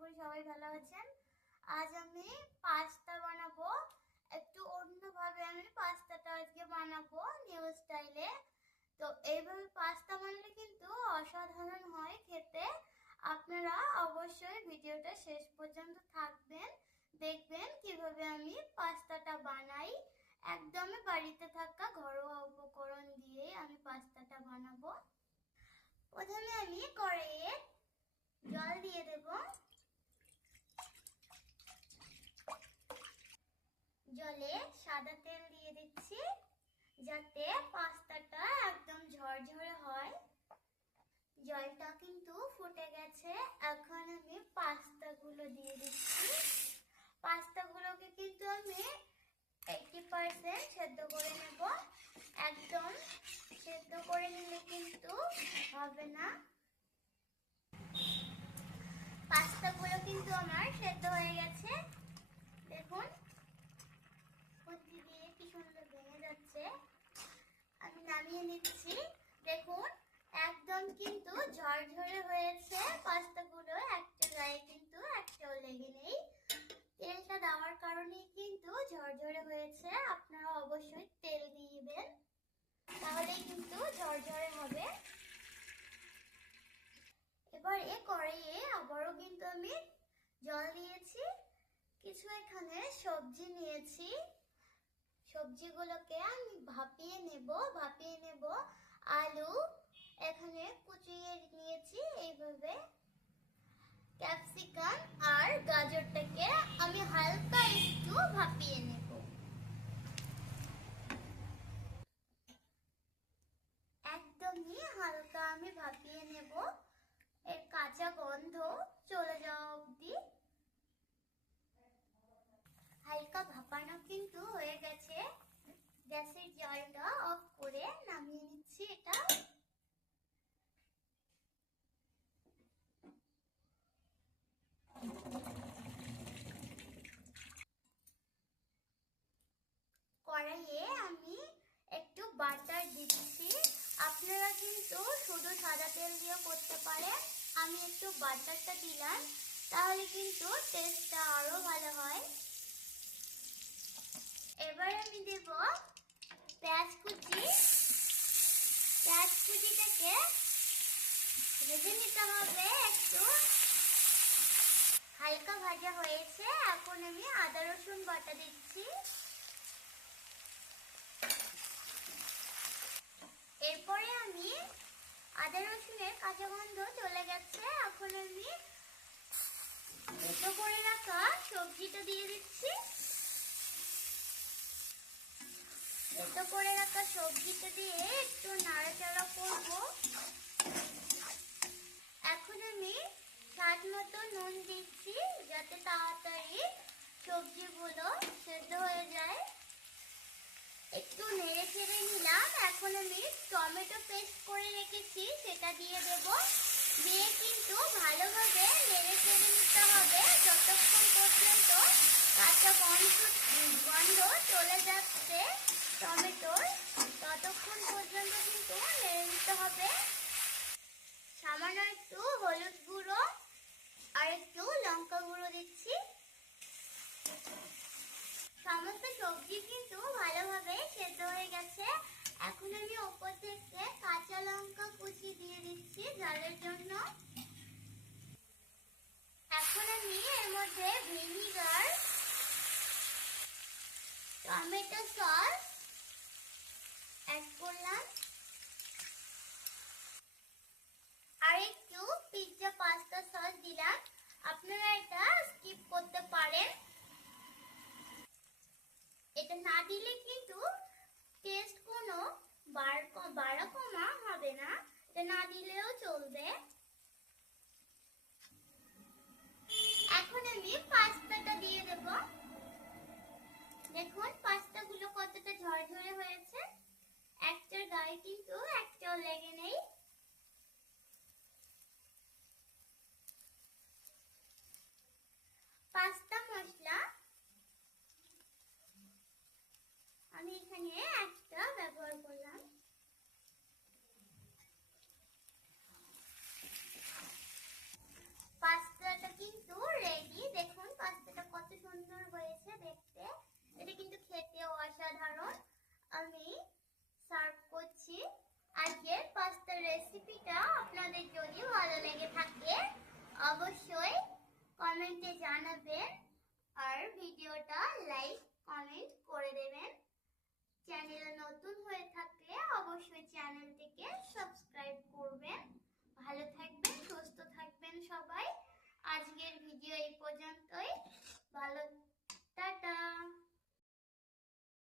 করি, সবাই ভালো আছেন? আজ আমি পাস্তা বানাবো। একটু অন্যভাবে আমি পাস্তাটা আজকে বানাবো নিউ স্টাইলে তো এইভাবে পাস্তা বানালে কিন্তু অসাধারণ হয় খেতে। আপনারা অবশ্যই ভিডিওটা শেষ পর্যন্ত থাকবেন, দেখবেন কীভাবে আমি পাস্তাটা বানাই। একদমই বাড়িতে থাকা ঘরোয়া উপকরণ দিয়ে আমি পাস্তাটা বানাবো। প্রথমে আমি কড়াইয়ে জল দিয়ে দেব জলে সাদা তেল দিয়ে দিচ্ছি, যাতে পাস্তাটা একদম ঝরঝরে হয়। জলটা কিন্তু ফুটে গেছে, এখন আমি পাস্তাগুলো দিয়ে দিচ্ছি। পাস্তাগুলোকে কিন্তু আমি এইটি পার্সেন্ট সেদ্ধ করে নেব। একদম সেদ্ধ করে নিলে কিন্তু হবে না। পাস্তাগুলো কিন্তু আমার সেদ্ধ হয়ে গেছে দেখুন খুন্তি দিয়ে কি সুন্দর ভেঙে যাচ্ছে আমি নামিয়ে নিচ্ছি দেখুন একদম কিন্তু ঝরঝরে হয়েছে পাস্তাগুলো একটা গায়ে কিন্তু একটাও লেগে নেই। তেলটা দেওয়ার কারণেই কিন্তু ঝরঝরে হয়েছে, আপনারা অবশ্যই তেল দিবেন। তাহলেই কিন্তু ঝরঝরে হবে। এবার এ কড়াইয়ে আবারও কিন্তু আমি জল দিয়েছি, কিছু এখানে সবজি নিয়েছি। সবজিগুলোকে আমি ভাপিয়ে নেব ভাপিয়ে নেব আলু এখানে কুচিয়ে নিয়েছি এইভাবে। ক্যাপসিকাম আর গাজরটাকে আমি হালকা একটু ভাপিয়ে নেব। একদমই হালকা আমি ভাপিয়ে নেব। এর কাঁচা গন্ধ চলে যাওয়া অবধি। হালকা ভাপানো কিন্তু হয়ে গেছে গ্যাসের জলটা অফ করে নামিয়ে নিচ্ছি এটা কড়াইয়ে আমি একটু বাটার দিচ্ছি আপনারা কিন্তু শুধু সাদা তেল দিয়ে করতে পারেন। আমি একটু বাটারটা দিলাম, তাহলে কিন্তু টেস্টটা আরও ভালো হয়। এবার আমি দেব পেঁয়াজ কুচি। পেঁয়াজ কুচিটাকে ভেজে নিতে হবে একটু। হালকা ভাজা হয়েছে, এখন আমি আদা রসুন বাটা দিচ্ছি। এরপরে আমি আদা রসুনের কাঁচা গন্ধ চলে গেছে। এখন আমি এটো করে রাখা সবজিটা দিয়ে দিচ্ছি। এটো করে রাখা সবজিটা দিয়ে একটু নাড়াচাড়া করব। এখন আমি স্বাদ মতো নুন দিচ্ছি যাতে তাড়াতাড়ি সবজিগুলো সেদ্ধ হয়ে যায়। একটু নেড়ে ছেড়ে নিলাম এখন আমি টমেটো পেস্ট করে রেখেছি, সেটা দিয়ে দেব। দিয়ে কিন্তু ভালোভাবে নেড়ে ছেড়ে নিতে হবে। যতক্ষণ পর্যন্ত কাঁচা গন্ধ গন্ধ চলে যাচ্ছে টমেটোর, ততক্ষণ পর্যন্ত কিন্তু নেড়ে নিতে হবে। সামান্য একটু হলুদ গুঁড়ো আর একটু লঙ্কা গুঁড়ো দিচ্ছি। সমস্ত সবজি কিন্তু ভালোভাবে সেদ্ধ হয়ে গেছে এখন আমি ওপর থেকে কাঁচা লঙ্কা কুচি দিয়ে দিচ্ছি জলের জন্য এখন আমি এর মধ্যে ভিনিগার, টমেটো সস অ্যাড করলাম আর একটু পিৎজা পাস্তা সস দিলাম। আপনারা এটা স্কিপ করতে পারেন। এটা না দিলে কিন্তু টেস্ট কোনো বাড়া কমা হবে না এটা না দিলেও চলবে এখন আমি পাস্তাটা দিয়ে দেব দেখুন পাস্তাগুলো কতটা ঝরঝরে হয়েছে একটার গায়ে কিন্তু একটাও লেগে নেই পাস্তা মশলা আমি এখানে একটা ব্যবহার করলাম জানাবেন আর ভিডিওটা লাইক কমেন্ট করে দেবেন। চ্যানেলে নতুন হয়ে থাকলে অবশ্যই চ্যানেলটিকে সাবস্ক্রাইব